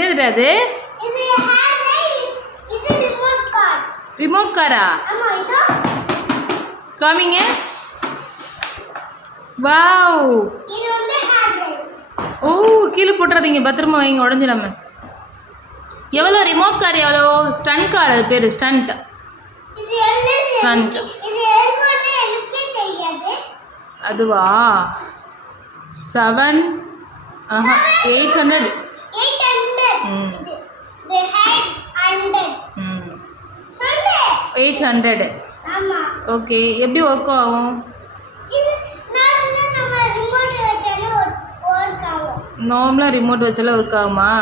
என்னது அது? ரிமோட் காரா? காமிங்க. வாவ். ஓ, கீழே போட்டுறாதீங்க, பத்திரமா வைங்க, உடஞ்சிடாம. எவ்வளோ ரிமோட் கார்? எவ்வளோ? ஸ்டண்ட் கார், அது பேர் ஸ்டண்ட். ஸ்டண்ட் அதுவா? 7 800. ம் 800. ஓகே, எப்படி ஒர்க் ஆகும்? நார்மலாக ரிமோட் வச்சாலும் ஒர்க் ஆகுமா?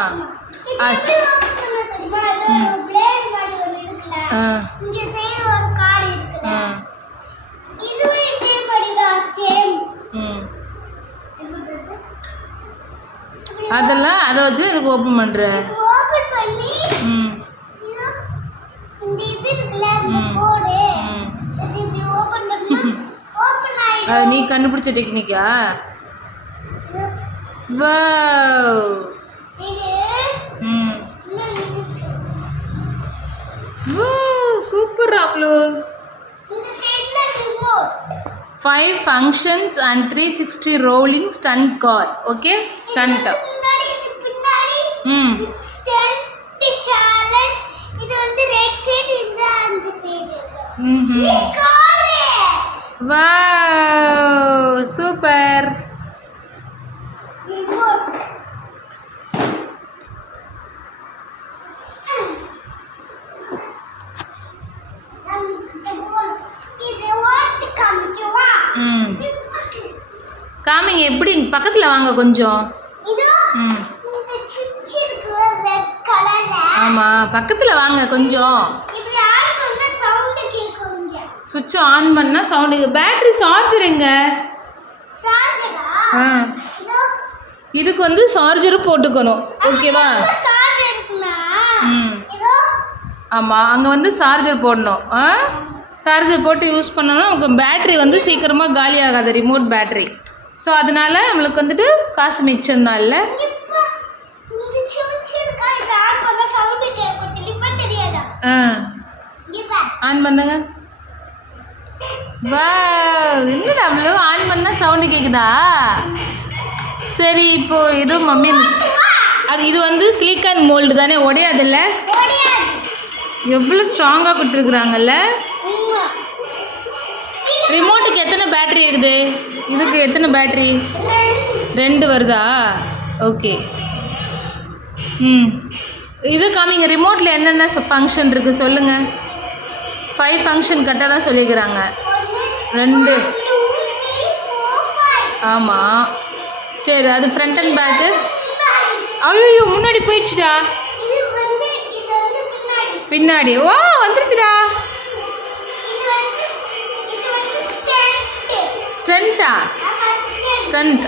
அதெல்லாம் அதை வச்சு இதுக்கு ஓப்பன் பண்ணுற. ம் அது நீ கண்டுபிடிச்ச டெக்னிக்கா? வாவ். ம் super அப்ளோ. 5 functions and 360 rolling stunt car. Okay, stunt. ம் இது வந்து ரைட் சைடு, இந்த அந்த சைடு. Wow, super. காமிங்க எப்படி, பக்கத்தில் வாங்க கொஞ்சம். ம் ஆமாம், பக்கத்தில் வாங்க கொஞ்சம். சுவிட்ச் ஆன் பண்ணால் சவுண்டு. பேட்டரி சார்ஜருங்க. ஆ, இதுக்கு வந்து சார்ஜரும் போட்டுக்கணும், ஓகேவா? ம் ஆமாம், அங்கே வந்து சார்ஜர் போடணும். சார்ஜர் போட்டு யூஸ் பண்ணோன்னா நமக்கு பேட்ரி வந்து சீக்கிரமாக காலி ஆகாது, ரிமோட் பேட்ரி. ஸோ அதனால நம்மளுக்கு வந்துட்டு காசு மிச்சம் தான். இல்லை ஆன் பண்ணுங்க. வா, என்னடா அவ்வளோ ஆன் பண்ணால் சவுண்டு கேட்குதா? சரி, இப்போ ஏதோ மம்மி அது இது வந்து சிலிக்கான் மோல்டு தானே, உடையாதுல்ல? எவ்வளோ ஸ்ட்ராங்காக கொடுத்துருக்குறாங்கல்ல. ரிமோட்டுக்கு எத்தனை பேட்ரி இருக்குது? இதுக்கு எத்தனை பேட்ரி? 2 வருதா? ஓகே. ம் இது காமிங்க, ரிமோட்டில் என்னென்ன ஃபங்க்ஷன் இருக்குது சொல்லுங்கள். 5 ஃபங்க்ஷன் கரெக்டாக தான் சொல்லியிருக்கிறாங்க. 2. ஆமாம், சரி. அது ஃப்ரண்ட் அண்ட் பேக்கு. ஐயோ, முன்னாடி போயிடுச்சுடா. பின்னாடி. ஓ, வந்துருச்சுடா. ஸ்டண்டா? ஸ்டண்ட்.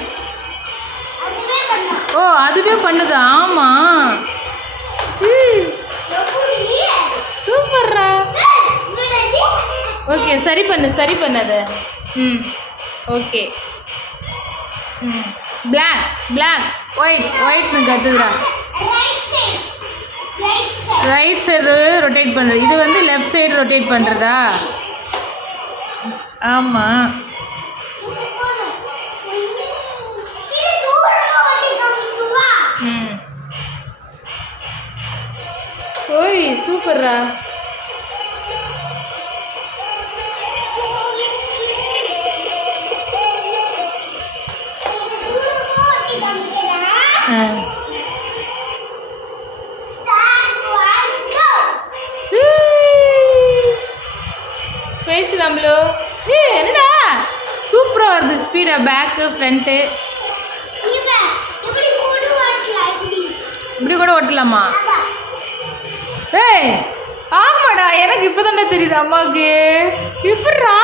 ஓ, அதுவே பண்ணுதா? ஆமாம். சூப்பர்ரா. ஓகே, சரி பண்ணு அது. ம் ஓகே. ம் பிளாக் ஒயிட்னு கத்துதுடா. ரைட் சைடு ரொட்டேட் பண்ணுறது, இது வந்து லெஃப்ட் சைடு ரொட்டேட் பண்ணுறதா? ஆமாம். ம் ஓய், சூப்பர்ரா. பேசலாம்லோ. என்னடா சூப்பராக வருது ஸ்பீடாக, பேக்கு ஃப்ரண்ட்டு. இப்படி கூட ஓட்டலாமா? ஏய் ஆமாடா, எனக்கு இப்போ தானே தெரியுது அம்மாவுக்கு. எப்படிரா?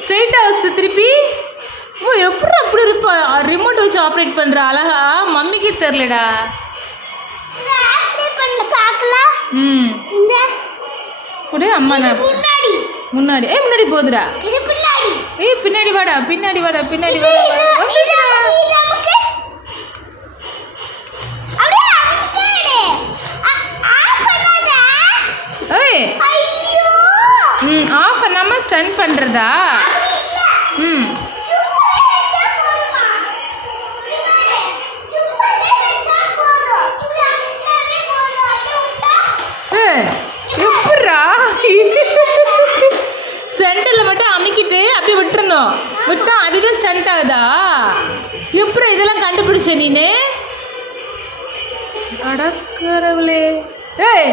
ஸ்ட்ரெயிட்டாக வச்சு திருப்பி. ஓ, எப்படி அப்படி இருப்பா? ரிமோட் வச்சு ஆப்ரேட் பண்ணுற அழகா, மம்மிக்கே தெரிலடா. ம் கூட அம்மா முன்னாடி. முன்னாடி போகுதுடா. பின்னாடி வாடா. ஏய் ஐயோ ம் ஆஃப் பண்ணாமல் ஸ்டன் பண்ணுறதா ம் சும்மா வெச்சா போதுமா இப்படி பாரு சும்மா வெச்சா போதும் இப்படி அங்கவே போதும் அப்படியே விட்டா ஏய் எப்பட்றா சென்டரில் மட்டும் அமுக்கிட்டு அப்படியே விட்டுறணும் விட்டா அதுவே ஸ்டண்ட் ஆகுதா எப்படி இதெல்லாம் கண்டுபிடிச்ச நீனே அடக்கடவுளே ஏய்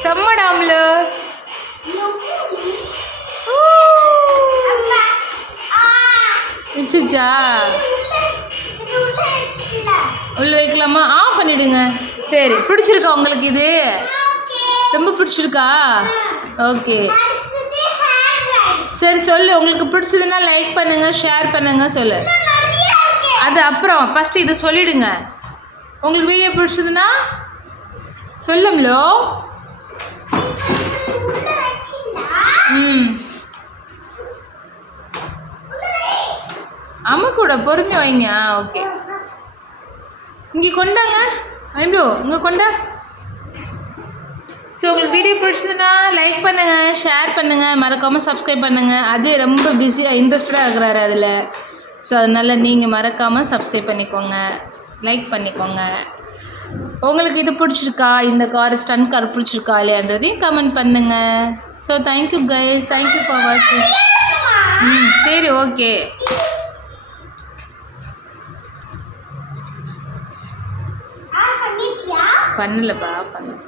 செம்மடாம்ல அம்மா ஆ வச்சுச்சா இது உள்ள வச்சிட்டல உள்ள வைக்கலாமா ஆஃப் பண்ணிடுங்க சரி பிடிச்சிருக்கா உங்களுக்கு இது ஓகே ரொம்ப பிடிச்சிருக்கா ஓகே அடுத்து ஹேண்ட் ரைட் சரி சொல்லு உங்களுக்கு பிடிச்சதுன்னா லைக் பண்ணுங்க ஷேர் பண்ணுங்க சொல்லு நிறைய இருக்கு அது அப்புறம் ஃபஸ்ட்டு இதை சொல்லிடுங்க உங்களுக்கு வீடியோ பிடிச்சதுன்னா சொல்லும்லோ உள்ள வச்சிடலாம் ம் அம்மா கூட பொறுமையாக வைங்க ஓகே இங்கே கொண்டாங்க ஐம்போ இங்கே கொண்டா ஸோ உங்களுக்கு வீடியோ பிடிச்சதுன்னா லைக் பண்ணுங்கள் ஷேர் பண்ணுங்கள் மறக்காமல் சப்ஸ்கிரைப் பண்ணுங்கள் அஜய் ரொம்ப பிஸியாக இன்ட்ரெஸ்டடாக இருக்கிறாரு அதில் ஸோ அதனால் நீங்கள் மறக்காமல் சப்ஸ்கிரைப் பண்ணிக்கோங்க லைக் பண்ணிக்கோங்க உங்களுக்கு இது பிடிச்சிருக்கா இந்த கார் ஸ்டன் கார் பிடிச்சிருக்கா இல்லையான்றதையும் கமெண்ட் பண்ணுங்கள் so thank you guys thank you for வாட்சிங் ம் சரி ஓகே ஆ பண்ணிட்டியா பண்ணலப்பா பண்ணல